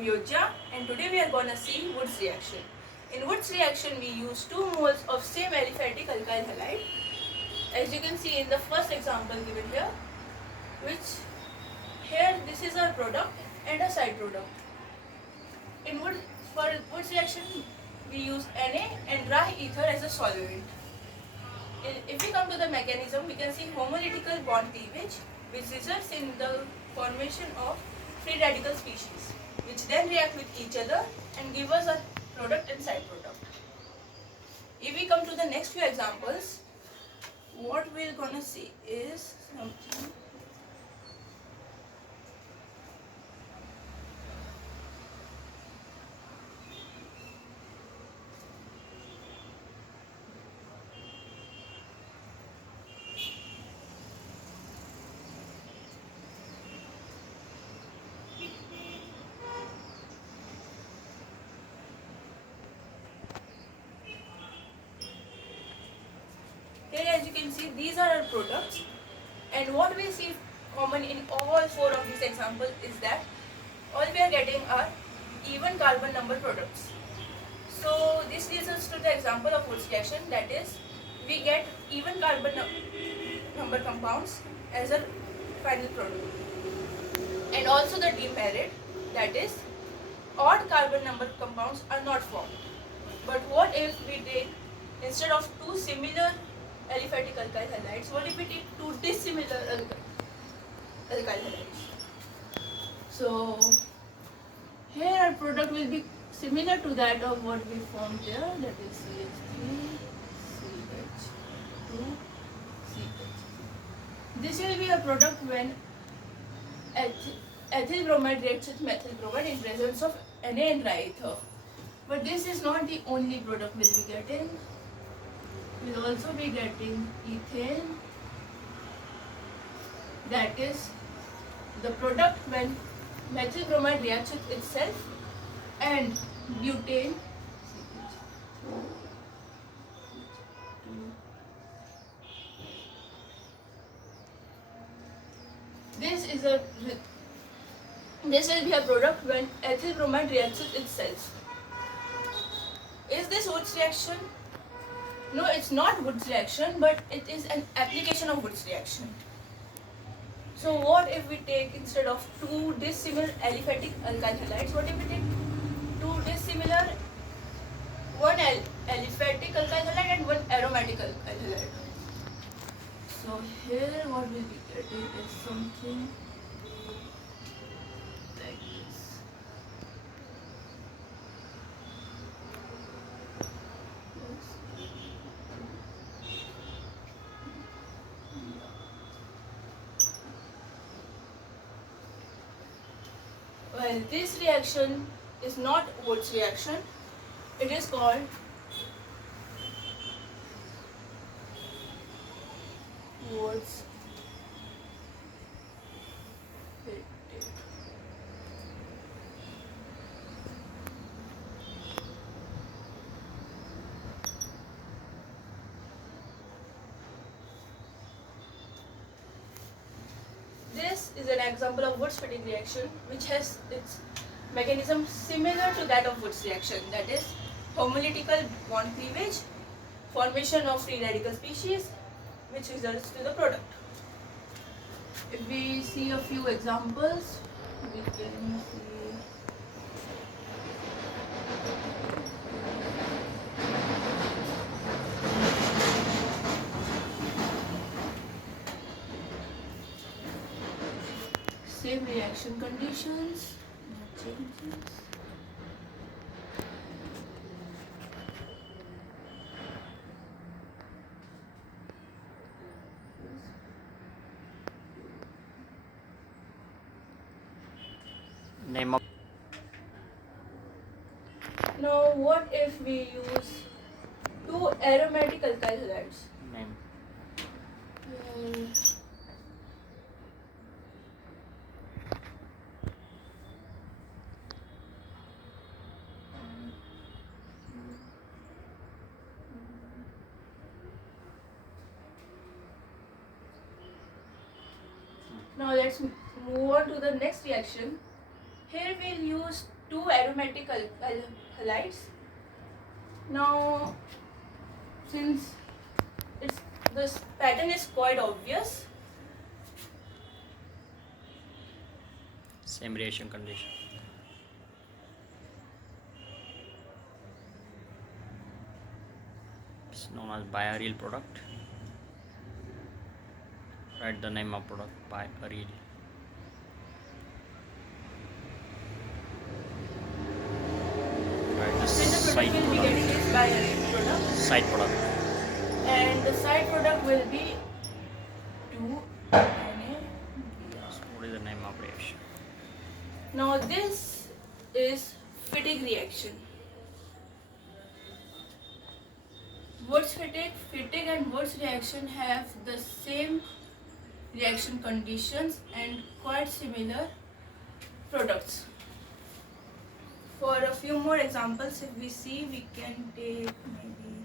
am Yojya, and today we are gonna see Woods reaction. In Woods reaction, we use 2 moles of same aliphatic alkyl halide, as you can see in the first example given here, which here this is our product and a side product. For Woods reaction, we use Na and dry ether as a solvent. If we come to the mechanism, we can see homolytical bond cleavage, which results in the formation of free radical species, which then react with each other and give us a product and side product. If we come to the next few examples, what we're gonna see is something. Here, as you can see, these are our products, and what we see common in all 4 of these examples is that all we are getting are even carbon number products. So this leads us to the example of Woods reaction, that is, we get even carbon number compounds as a final product, and also the demerit, that is, odd carbon number compounds are not formed. But what if we take, instead of 2 similar aliphatic alkyl halides, what if we take 2 dissimilar alkyl halides? So here our product will be similar to that of what we formed there, that is CH3, CH2, CH. This will be a product when ethyl bromide reacts with methyl bromide in presence of Na and dry ether. But this is not the only product we'll be getting. We'll also be getting ethane, that is the product when methyl bromide reacts with itself, and butane, this will be a product when ethyl bromide reacts with itself. Is this Woods reaction? No, it's not Woods reaction, but it is an application of Woods reaction. So what if we take, instead of 2 dissimilar aliphatic alkyl halides, what if we take 2 dissimilar, one aliphatic alkyl halide and one aromatic alkyl halide? So here what we'll be getting is something like this. Well, this reaction is not Woods reaction. It is called Woods Fitted. This is an example of Woods fitting reaction, which has its mechanism similar to that of Woods reaction, that is homolytical bond cleavage, formation of free radical species, which results to the product. If we see a few examples, we can see same reaction conditions, no changes. Name of Now, what if we use 2 aromatic alkyl halides? name. Now let's move on to the next reaction. Here we'll use two aromatic halides. Now, since this pattern is quite obvious, same reaction condition. It's known as biaryl product. Write the name of product, biaryl. Write the then the side product will be product. getting is biaryl product, Side product. and the side product will be 2Na. So what is the name of reaction? Now this is Fittig reaction. Wurtz Fittig, Fittig and Wurtz reaction have the same reaction conditions and quite similar products. For a few more examples, if we see, we can take maybe